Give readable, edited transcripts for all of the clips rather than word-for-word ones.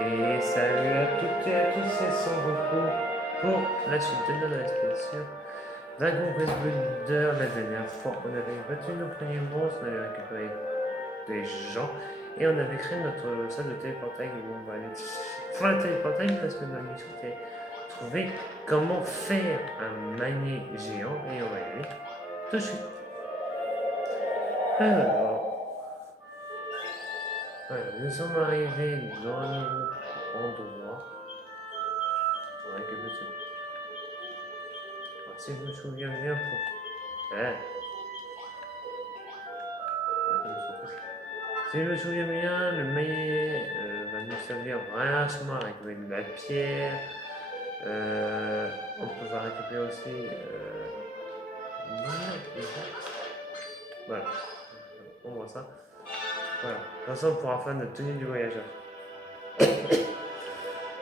Et salut à toutes et à tous, c'est Sans Repos pour la suite de notre expédition Dragon Quest Builder. La dernière fois, on avait battu nos premiers monstres, on avait récupéré des gens et on avait créé notre salle de téléportail où on va aller faire le téléportail parce que notre mission était trouver comment faire un manier géant et on va y aller tout de suite. Alors, voilà, nous sommes arrivés dans un nouveau endroit. On va récupérer. Si je me souviens bien pour. Hein. Si je me souviens bien, le maillet va nous servir vachement à récupérer de la pierre. On peut récupérer aussi. Voilà, on voit ça. Voilà, comme ça on pourra faire notre tenue du voyageur.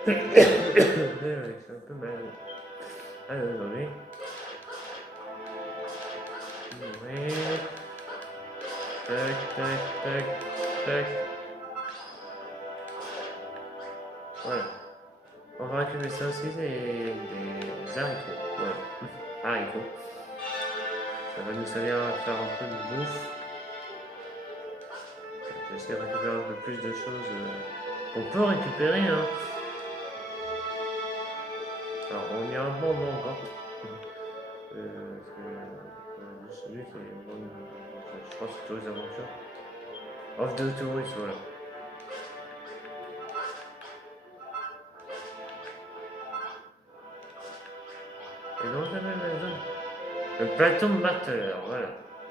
C'est un peu mal. Alors, aujourd'hui. Oui. Tac, tac, tac, tac. Voilà. On va récupérer ça aussi, des haricots. Voilà. Haricots. Ça va nous servir à faire un peu de bouffe. J'essaie de récupérer un peu plus de choses qu'on peut récupérer. Hein. Alors, on ira un moment encore. Celui qui est bon, je crois que c'est Tourist Adventure. Off the Tourist, voilà. Et comment s'appelle la zone? Le plateau de Marteller, voilà.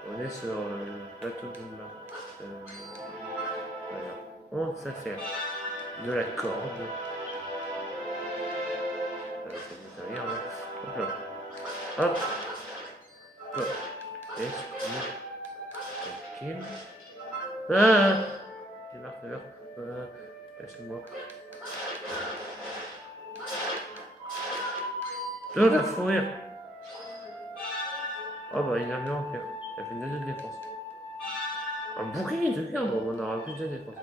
On est sur le plateau de Marteller. Voilà. On sait faire de la corde. Ça nous servir, hein. Hop là. Hop. Hop. Et tranquille. Ah! J'ai Marteller. Lâchez-moi. De la fourrure. Oh bah il a mis en pire. Il a fait 2 de défense. Un bouclier de guerre, bon, on aura plus de défense.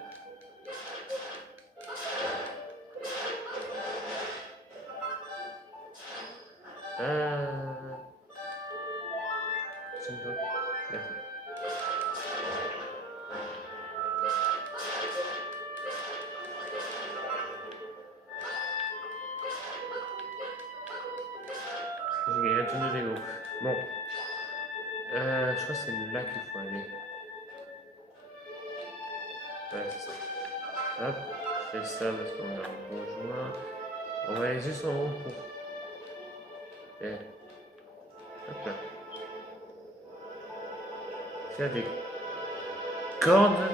C'est une bonne. Merci. J'ai gagné un tour de Lego. Bon. Je crois que c'est là qu'il faut aller. Ouais, c'est ça. Hop, je fais ça parce qu'on a rejoint. On va aller juste en haut pour. Et. Hop là. Faire des cordes.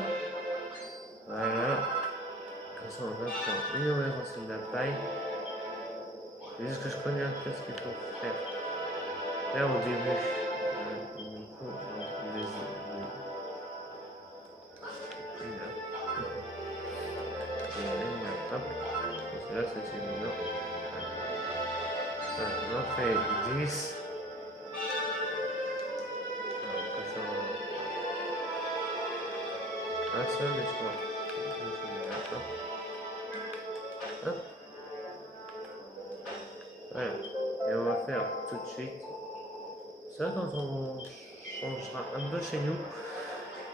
Voilà. Comme ça, on va prendre une nouvelle racine de la paille. C'est juste que je connais un peu ce qu'il faut faire. Là, au début, il faut des. Là. Et hop. Là, c'est mignon. Voilà, on en fait 10. Alors, on peut faire un seul et je crois. Hop. Voilà. Et on va faire tout de suite ça quand on changera un peu chez nous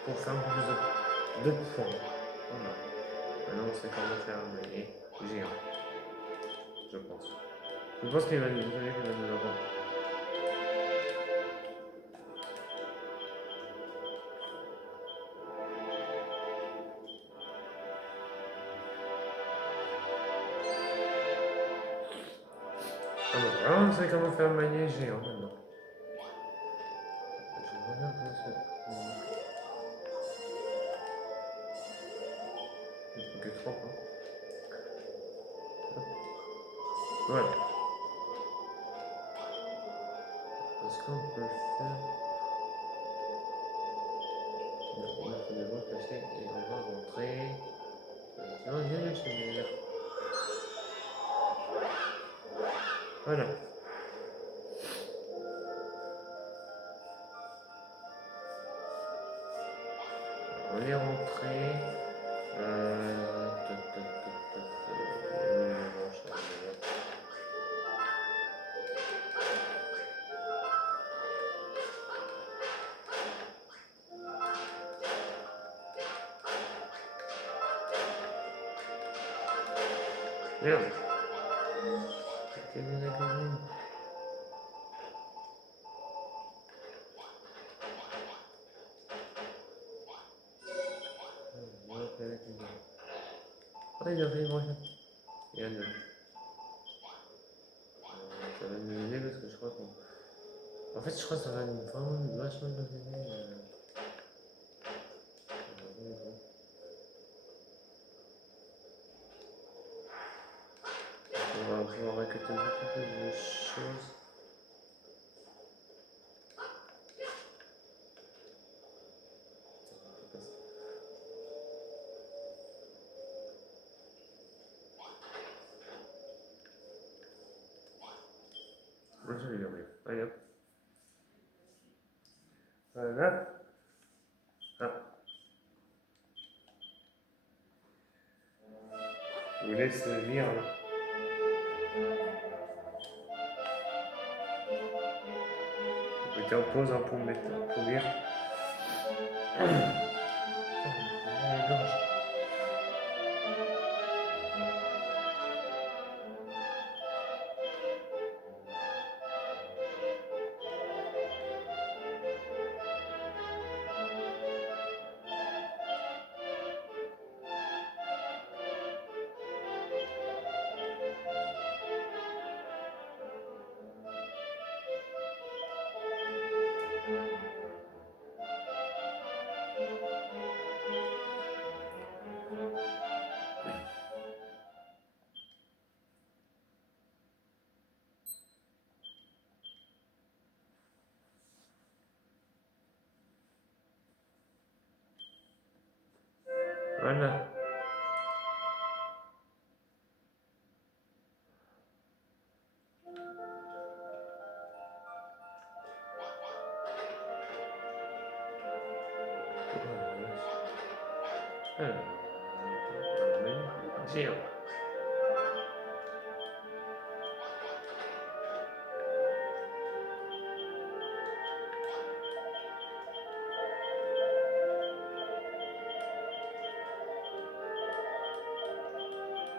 pour faire plus de points. Voilà. Maintenant, on sait comment faire un maillet géant. Je pense. Je pense qu'il va nous le rendre. Alors, là, on sait comment faire un maillet géant maintenant. Je regarde comment ça. Il faut que 3 points. Voilà. Est-ce qu'on peut le faire? Non, il faut d'abord passer et on va rentrer. Non, il y a le chemin. Voilà. On est rentré. Merde. C'était bien la cuisine. Ah, il a fait manger. Et un autre. Ça va nous aider parce que je crois qu'on. En fait, je crois que ça va vraiment vachement nous aider. On va pouvoir récolter beaucoup plus de choses. Moi, je vais garder. Allez hop. Voilà. Ah, je vous laisse lire. Vous mettez en pause pour lire. Voilà. Alors, dire.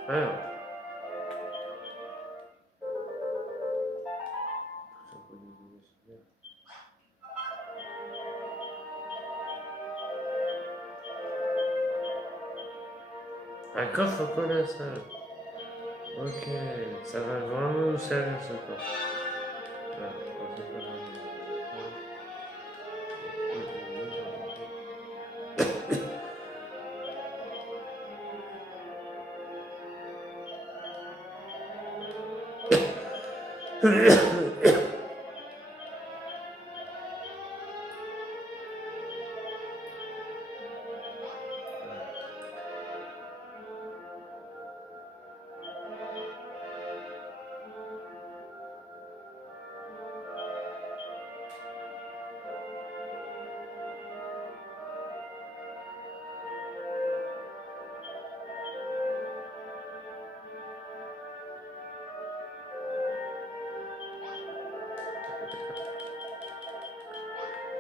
Alors. Un coffre colossal. Ok, ça va vraiment nous servir ce coffre. Voilà, on va faire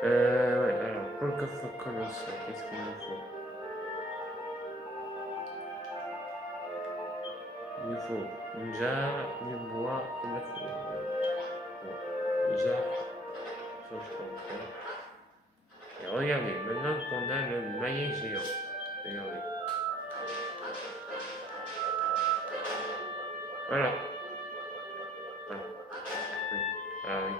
ouais, alors, pour le coffre colossal, qu'est-ce qu'il nous faut? Il nous faut une jarre, du bois et de la fourrure. Bon, une jarre, ça je comprends. Et regardez, maintenant qu'on a le maillet géant, regardez. Voilà. Ah, oui. Ah oui.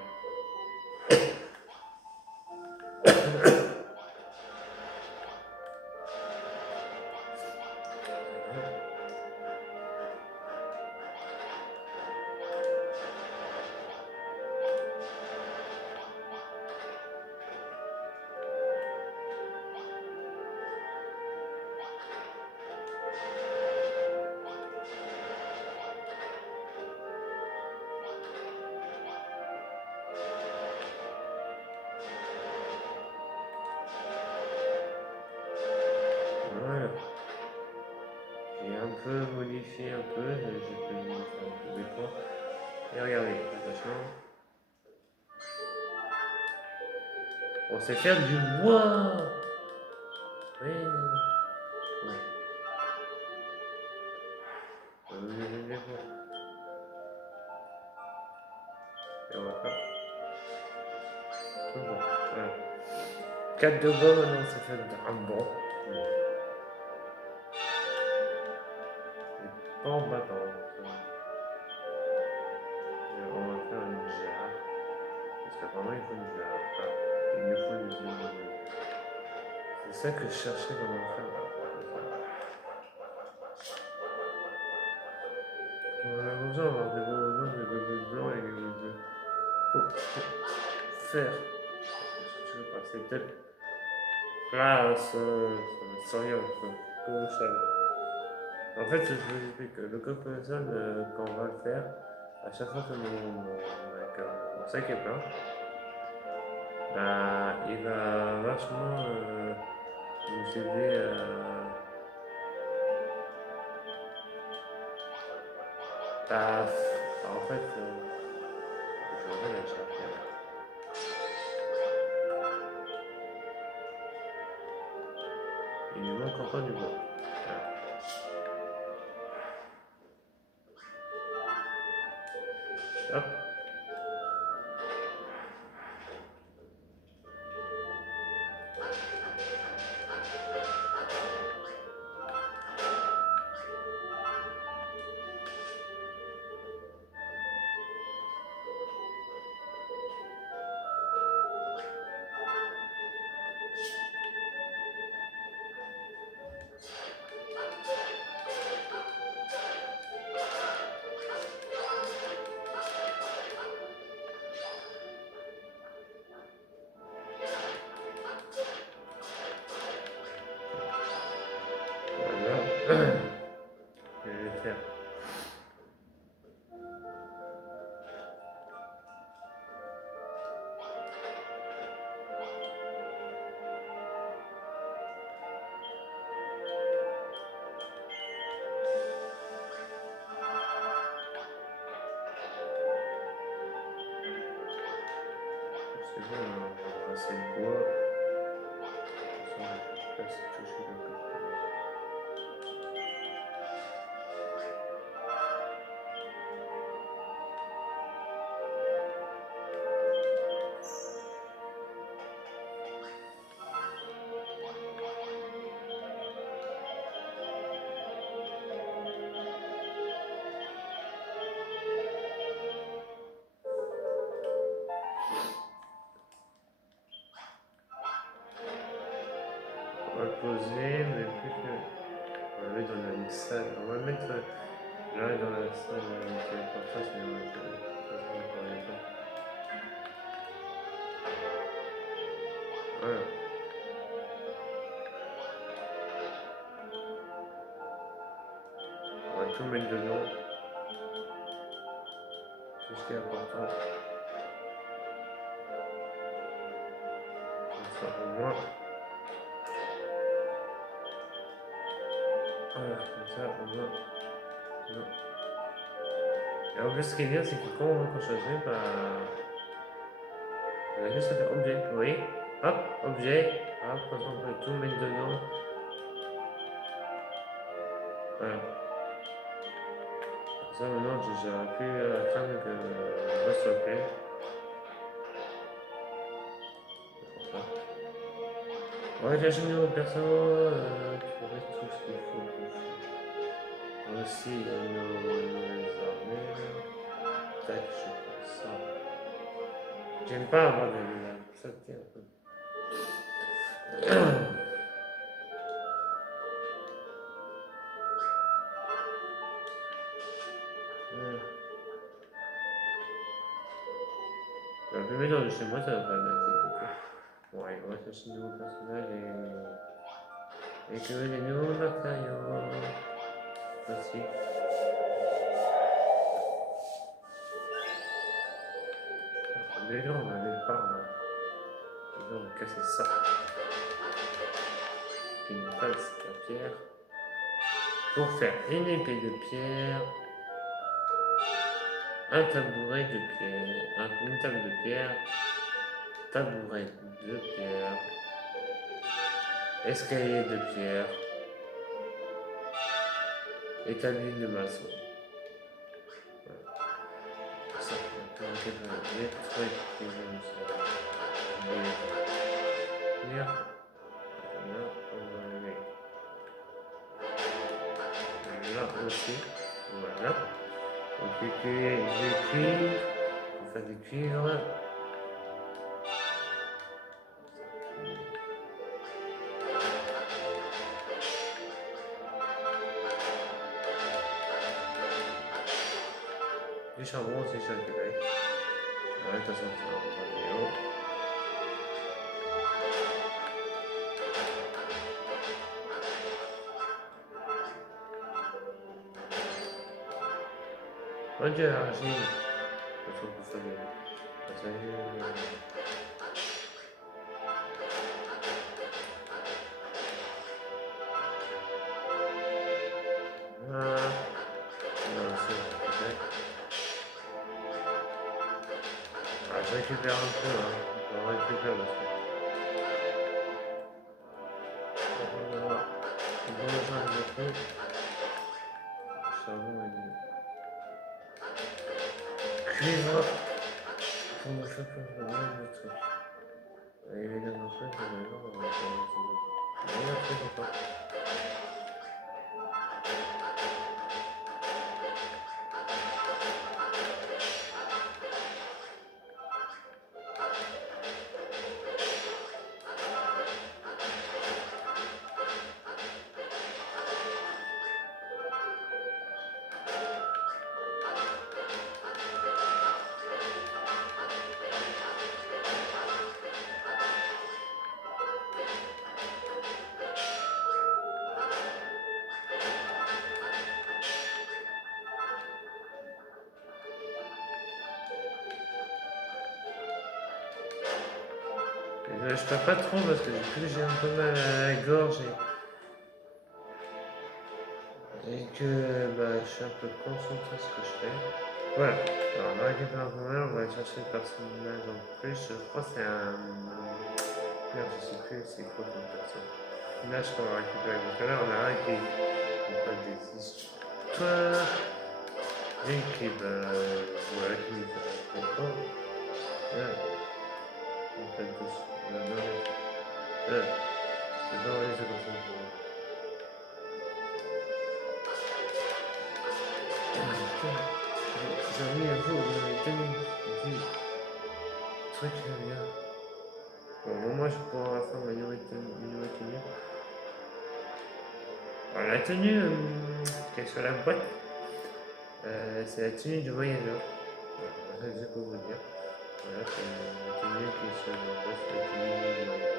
Voilà. J'ai un peu modifié un peu, j'ai fait modifier un peu d'écran. Et regardez, attention. On sait faire du bois. Oui. Ouais. Vous aimez bien bon. Et on va faire tout bon. Voilà. 4 de bois, maintenant ça fait un bon. Et pas en battant. On va faire une jarre. Parce qu'apparemment il faut une jarre. Ah, il me faut une jarre. C'est ça que je cherchais comment faire. On a besoin d'avoir des boules blancs et des boules bleues. Pour faire. Je sais pas, c'est peut-être là, ça va sortir un peu. Colossal. En fait, je vous explique que le coq colossal, quand on va le faire, à chaque fois que mon sac est plein, bah, il va vachement nous aider en fait, je vais la chercher. Il lui manque encore du bois. Hop. Voilà. Je vais faire. C'est bon, on va ramasser le bois. Ça, je vais passer toucher le coq. On va le poser, mais plus que. On va le mettre dans la salle. On va le mettre là dans la salle qui est pas face, mais on va le mettre. Voilà. On va tout mettre dedans. Tout ce qui est important. Comme ça au moins. Voilà, comme ça au moins. Non. Et en plus, ce qui est bien, c'est que quand on choisit, bah. On va juste faire objet. Oui. Hop, objet. Hop, comme ça on peut tout mettre dedans. Voilà. Ça maintenant, j'aurais plus craindre que le boss soit plein. C'est pour ça. Ouais, j'ai acheté un nouveau perso, tu pourrais tout ce qu'il faut pour faire. Aussi, nos armures. Tac, je fais ça. J'aime pas avoir de saleté un peu. La plus maison de chez moi, ça va pas être. Ouais, on va chercher de nouveaux personnages et que les nouveaux matériaux. Aussi. Déjà, on n'avait pas. Déjà, on va casser ça. Une tasse de pierre. Pour faire une épée de pierre, un tabouret de pierre, une table de pierre, tabouret de pierre, escalier de pierre, établi de maçon. récupérer les trucs qui vont se venir. Là, on va aller là aussi. Voilà. Donc du cuivre. On fait du cuivre. Du charbon aussi, je récupère. Ouais, de toute façon, ça va en vidéo. Bonne hiérarchie. Il faut que vous fassiez. Voilà. Là aussi, on récupère. Ah, je récupère un peu, hein. Je récupère aussi. Voilà. Bon, j'en ai beaucoup. Charbon et du cuivre. Pour me faire le truc. Et les gars, en fait, on va voir. Il y a un truc encore. Je peux pas trop parce que du coup j'ai un peu mal à la gorge et que bah, je suis un peu concentré sur ce que je fais. Voilà, alors on va récupérer un peu mal, on va aller chercher le personnage en plus. Je crois que c'est un. Merde, je sais plus c'est quoi comme perso. Là, je qu'on va récupérer tout à l'heure, on a un qui n'est pas des histoires et qui, bah, voilà, qui nous fait un peu. Voilà, on fait tous. Voilà, voilà. C'est pas vrai, c'est comme ça. J'ai mis à vous, vous avez tenu du truc bien. Bon, moi je pourrais faire ma nouvelle tenue. Alors, la tenue qui est sur la boîte, c'est la tenue du voyageur. Voilà, je peux vous dire. Voilà, c'est la tenue qui est sur la boîte, c'est la tenue du voyageur.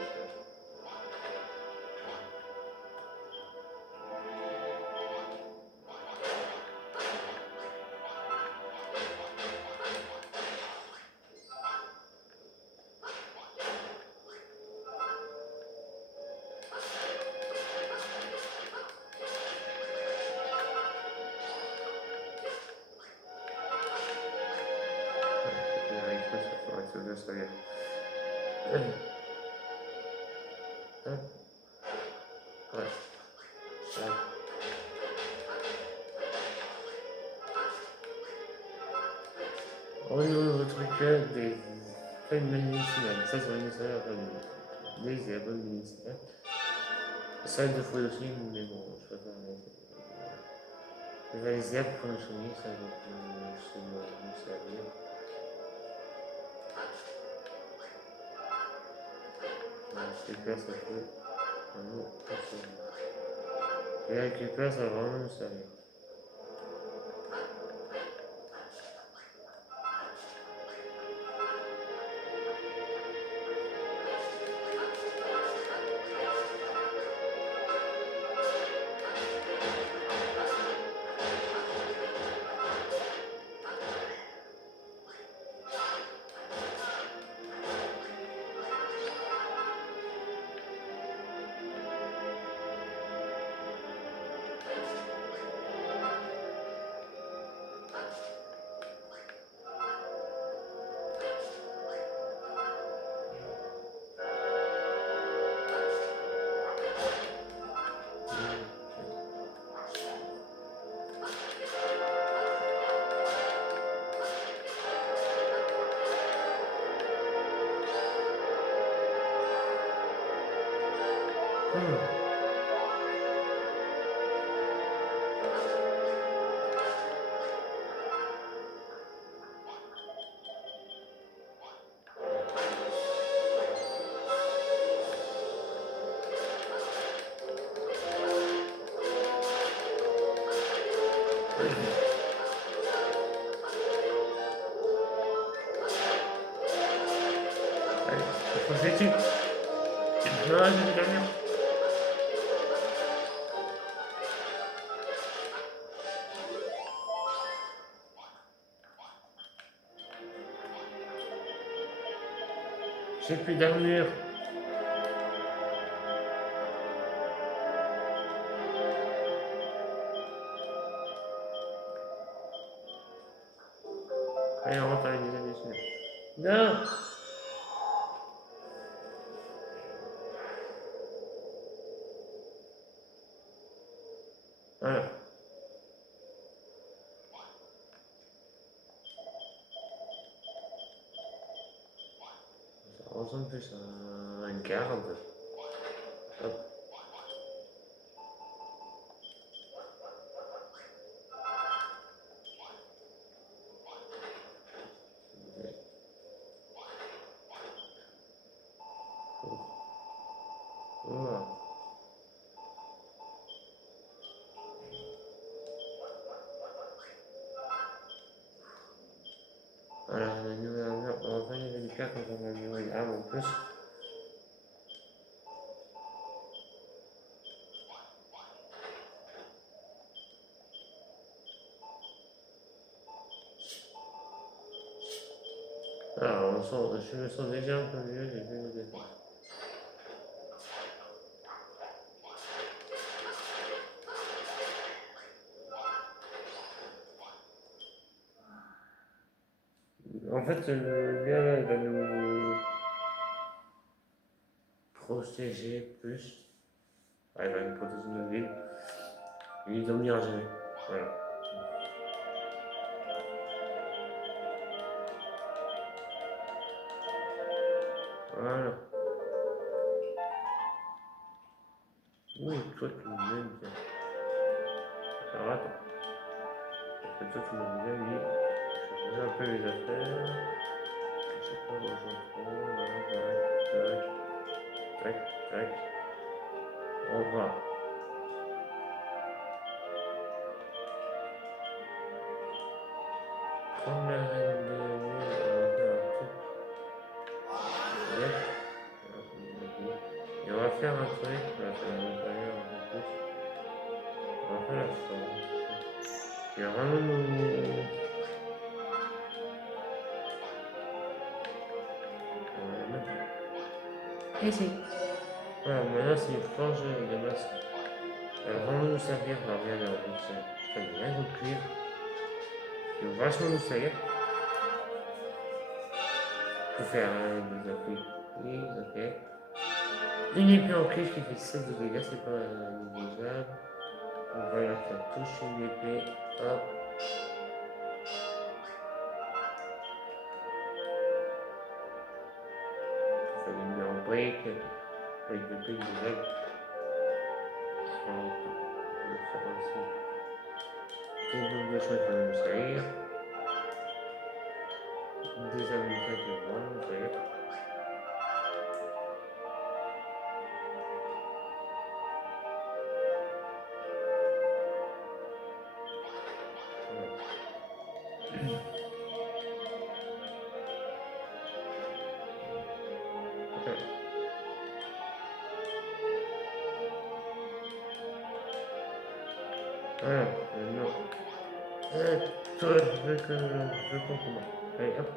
Ça vient. Ouais. Au niveau truc des feuilles médicinales, ça c'est médicinal, des herbes médicinales. Ça de fruits aussi, mais bon, je préfère les herbes pour nous soumis, ça va nous servir. Récupère, ça peut vraiment nous servir. Et récupère, ça va vraiment nous servir. Allez, faut que je les tue. Non, je vais gagner. J'ai plus d'armure. Allez, on rentre avec des additions. Non. Voilà. Ça ressemble plus à une garde. Hop. Voilà. Voilà, la nouvelle armure. Enfin, il y avait du cas quand on a une nouvelle arme en plus. Alors, je me sens déjà un peu mieux, j'ai vu le défense. En fait, le gars là, il va nous protéger plus. Ah, il va nous protéger de notre ville. Il dominera jamais. Voilà. Voilà. Oui, toi tu m'aimes bien. Alors attends. Parce que toi tu m'aimes bien, oui. Je change un peu les affaires. Je sais pas où j'en prends. Là, tac, tac, tac. On va. Prendre la reine de et on va faire un truc. Là, c'est à l'intérieur un peu plus. On va faire la forme. Il y a vraiment nos. Ici. Voilà, maintenant c'est une forge de masse. Elle va vraiment nous servir. Alors, regarde, ça me rien de cuivre. Il va vachement nous servir. Pour faire des appuis. Oui, ok. Une épée en cuivre qui fait 7 de dégâts, c'est pas négligeable. On va la faire toucher une épée. Hop. Ça lui met en brique. Avec des briques de règles. On va faire ainsi. Une double de choix qui va nous servir. Deux amulettes qui vont vraiment nous servir. Voilà, maintenant. Toi, je veux qu'on commence. Allez, hop.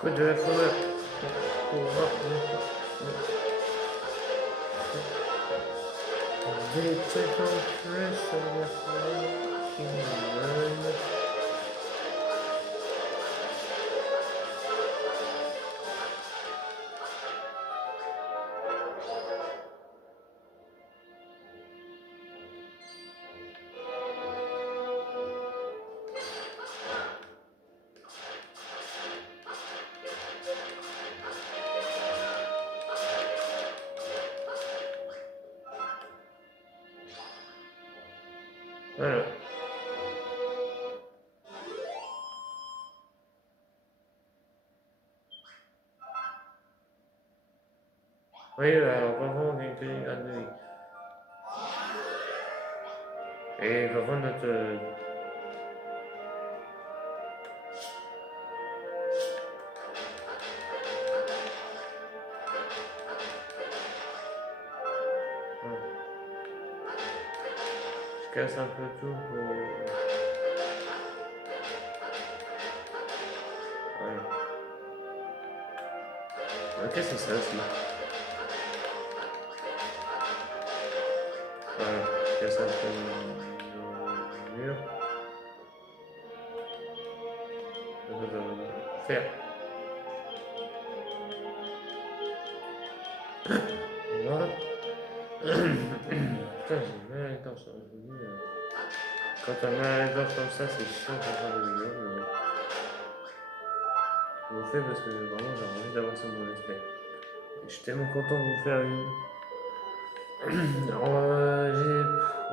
Coup de la fourrure. Des trucs en plus sur la fourrure qui me donnent. Oui, alors par contre, on a une tenue grade de vie. Et par contre, notre. Je casse un peu tout pour. Ouais. Ok, c'est ça aussi. Voilà, je casse un peu le mur. Faire. Voilà. Putain, j'ai mal à la gorge, hein, je vous dis. Quand t'as mal à la gorge comme ça, c'est chiant pour faire des vidéos, mais bon. Je vous le fais parce que vraiment j'ai envie d'avoir ce bon respect. Et je suis tellement content de vous faire une.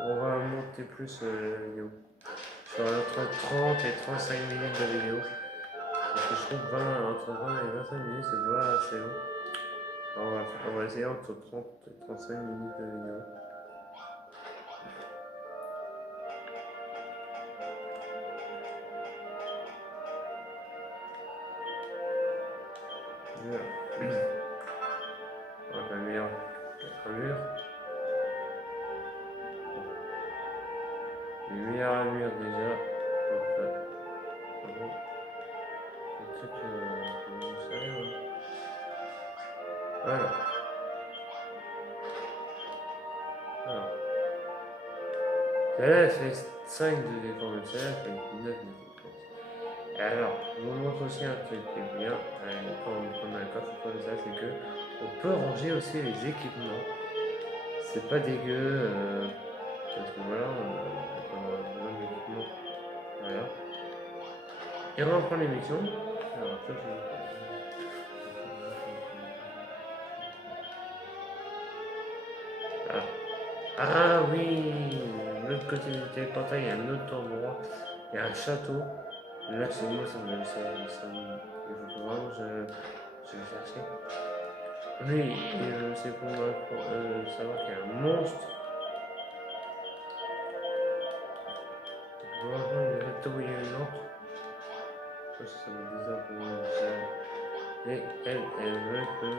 On va monter plus la vidéo. Sur entre 30 et 35 minutes de vidéo. Parce que je trouve 20, entre 20 et 25 minutes, c'est déjà assez long. On va essayer entre 30 et 35 minutes de vidéo. Mur. On va mettre un mur. Lumière à mur déjà. Parfait. Bon. Les trucs, vous savez, hein. Voilà. Alors. Celle-là, elle fait 5 de défense. Celle-là, elle fait 9 de défense. Et alors, je vous montre aussi un truc qui est bien quand on a un coffre comme ça, c'est que on peut ranger aussi les équipements. C'est pas dégueu, parce que voilà, on a besoin d'équipements. Voilà. Et on reprend l'émission. Alors, ça, ah. Ah oui, de l'autre côté du téléporteur, il y a un autre endroit. Il y a un château. Là, c'est moi, il faut que vraiment je vais chercher. Oui, et c'est pour savoir qu'il y a un monstre. Je dois rejoindre le château où il y a une autre. Ça va être bizarre pour moi. Et elle veut que.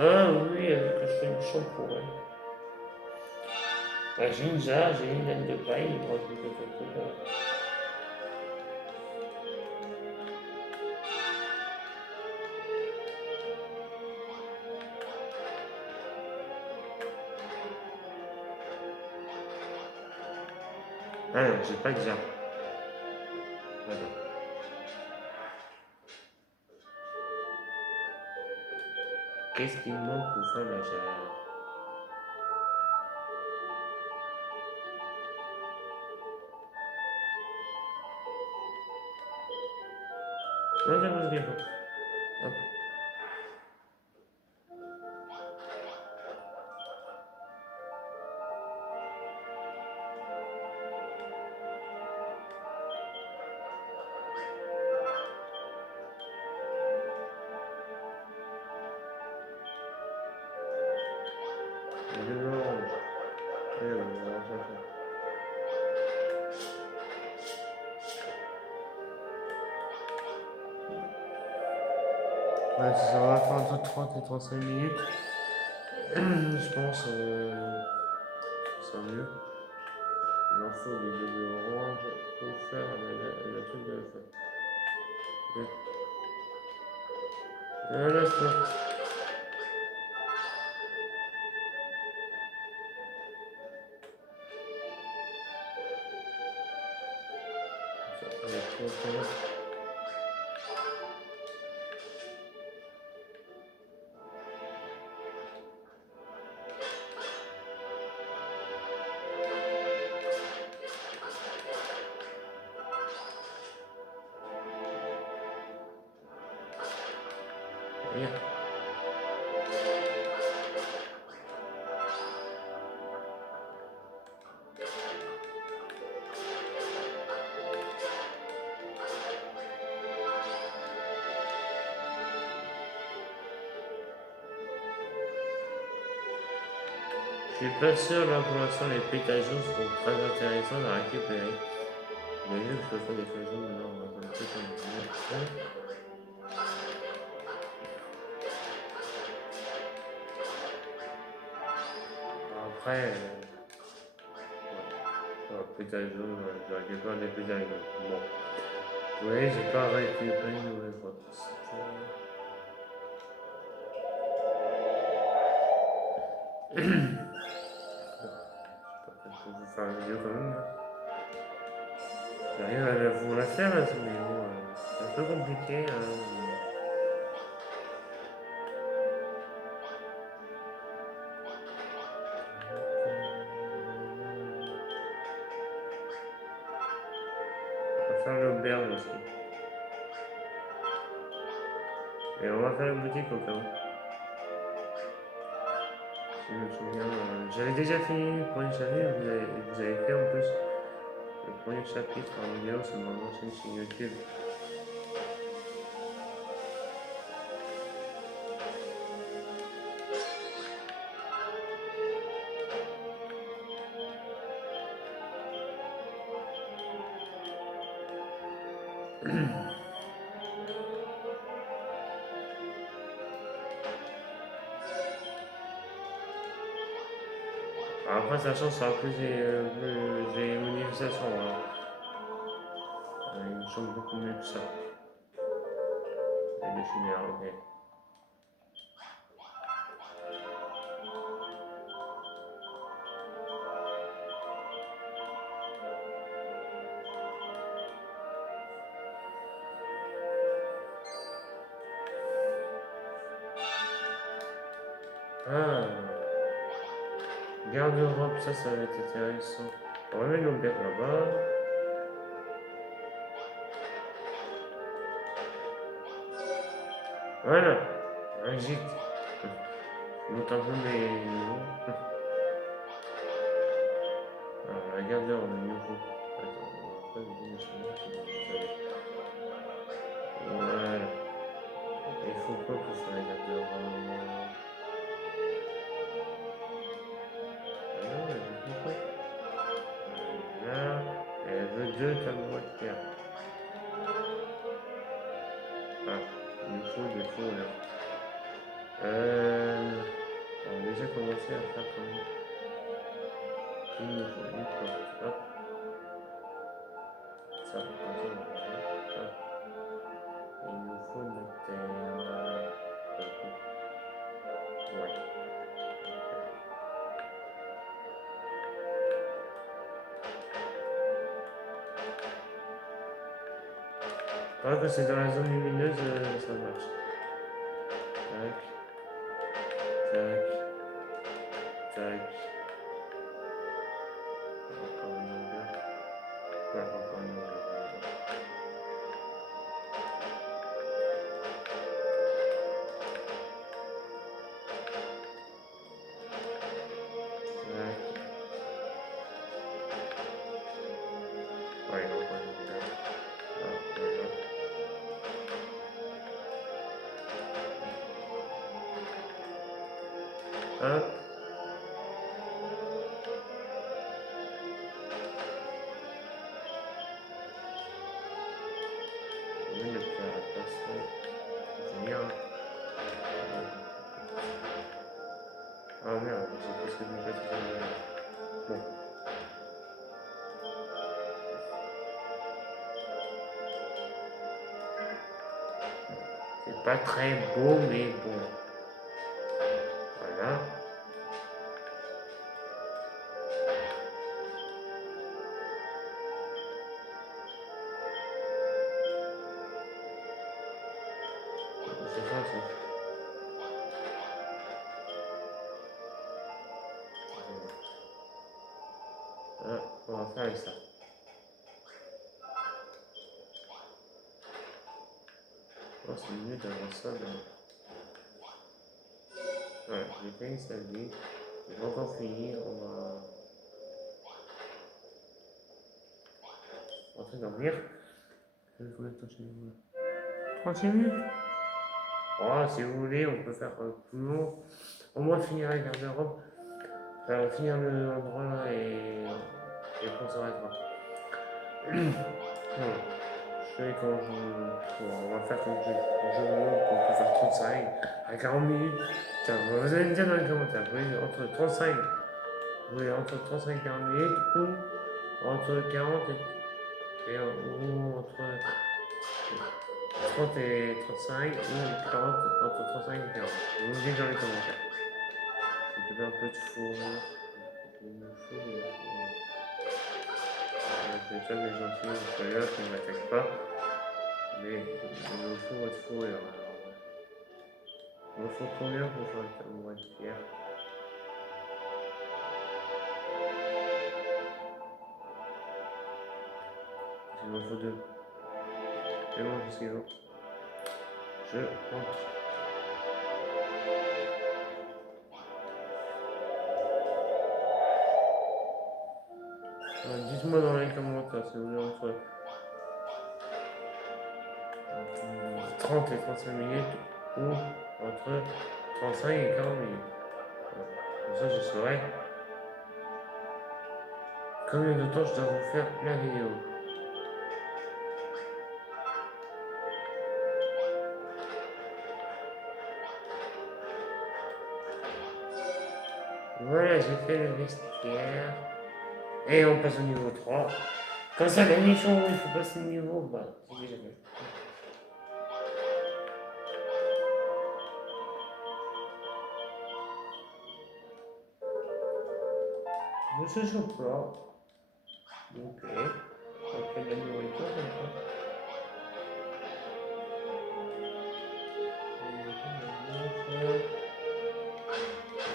Ah oui, elle veut que je fasse une chambre pour elle. Bah, j'ai une jarre, j'ai une laine de paille, il pourra tout faire. Ah non, j'ai pas de jarre. Voilà. Qu'est-ce qu'il me manque pour faire la jarre? Non, j'ai pas de jarre. Hop. De l'orange. Allez, on va faire ça. Ouais, ça va faire entre 30 et 35 minutes. Je pense c'est mieux. Il en faut des bébés orange pour faire le truc de la fin. Voilà, ça. Bien. Je suis pas sûr, là pour l'instant les pétageons seront très intéressants à récupérer. Mais vu que je fais des pétageons, maintenant on va peut-être en dire. Après, pétageons, je récupère des pétageons. Bon. Oui, j'ai pas récupéré une nouvelle grotte. Je sais pas peut-être pour vous faire une vidéo quand même. J'arrive à vous la faire là, mais bon, c'est un peu compliqué. On va faire l'auberge aussi. Et on va faire la boutique au cas où. Si je me souviens, j'avais déjà fini le premier chapitre, vous avez fait en plus le premier chapitre en vidéo sur mon ancienne chaîne YouTube. Alors après, sachant que ça sera plus des modifications, il me semble beaucoup mieux que ça. Les définir, ok. Ah, garde-robe, ça va être intéressant. On va mettre l'auberge là-bas. Voilà, Brigitte. Monte un peu mes niveaux. Alors, la garde-robe, le nouveau. Attends, on va pas le dire, voilà. Il faut quoi pour faire la garde-robe? Ah non, elle veut pas. Voilà. Elle veut deux tableaux de pierre. Ah, il nous faut des faux là. On va déjà commencer à faire comme il nous faut une porte. Hop, ça, comme ça on va faire. Hop, il nous faut de la terre. Ouais. Tant que c'est dans la zone lumineuse, ça marche. Tac, tac, tac. Encore une longueur. Ouais, encore une longueur. Tac. Ouais, encore une longueur. Ah, voilà. Hop. On met le pied à la place. C'est bien. Ah merde, j'ai presque mis pas tout. Bon. C'est pas très beau, mais bon. Voilà. C'est ça. Voilà, on va faire avec ça. Oh, c'est mieux d'avoir ça. Ouais, j'ai fait une salle. J'ai pas encore fini. On va rentrer dormir. Je vais combien de temps chez vous? 30 minutes. Oh, si vous voulez, on peut faire plus long. Au moins finir la garde-robe. On va finir l'endroit là et on s'arrêtera. Voilà. Je sais quand on va faire comme je veux, on peut faire 35 à 40 minutes. Tiens, vous allez me dire dans les commentaires, oui, entre 35, oui, entre 35 et 40 minutes ou entre 40 ou entre 30 et 35 ou 40, entre 35 et 40. Vous me dites dans les commentaires. C'est un peu de fourrure. C'est ça les gentils, d'ailleurs, qui ne m'attaquent pas. Mais il me faut votre fourrure. Alors, il me faut combien pour être fier? Il m'en faut deux. C'est bon, je suis bon. Je rentre. Dites-moi dans les commentaires si vous voulez entre 30 et 35 minutes ou entre 35 et 40 minutes. Comme ça, je saurai combien de temps je dois vous faire la vidéo. Voilà, j'ai fait le vestiaire. Et on passe au niveau 3. Comme ça, la mission où il faut passer le niveau, bah, j'ai déjà fait. Je suis chaud plat. Ok. On fait de la nourriture comme ça.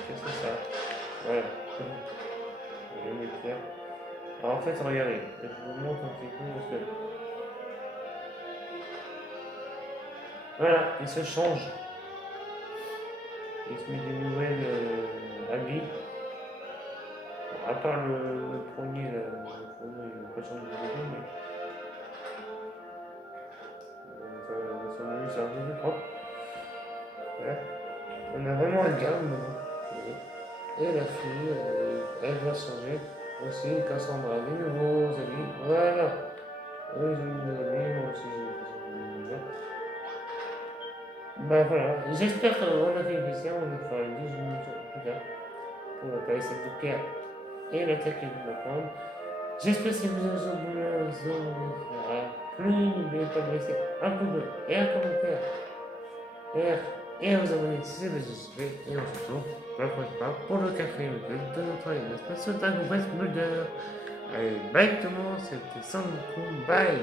Qu'est-ce que c'est ça? Voilà. Je vais le faire. Alors en fait, regardez, je vous montre un petit peu parce que. Voilà, il se change. Il se met des nouvelles habits. À part le premier, le premier, il n'a pas changé de vidéo, mais son menu c'est un peu plus propre. Voilà. On a vraiment un gamme maintenant. Et la fille, elle va changer aussi, Cassandra, des nouveaux habits. Voilà. Oui, j'ai eu des amis, moi aussi j'ai déjà. Bah voilà, j'espère qu'on a fait une question, on va faire 12 minutes plus tard pour la palette de pierre et la tête que je vais prendre. J'espère que vous aura plu, n'oubliez pas de laisser un pouce bleu et un commentaire et à vous abonner si c'est déjà fait. Et on se retrouve la prochaine fois pour le quatrième épisode de notre espace Mulder. Allez, bye tout le monde, c'était Sanku, bye!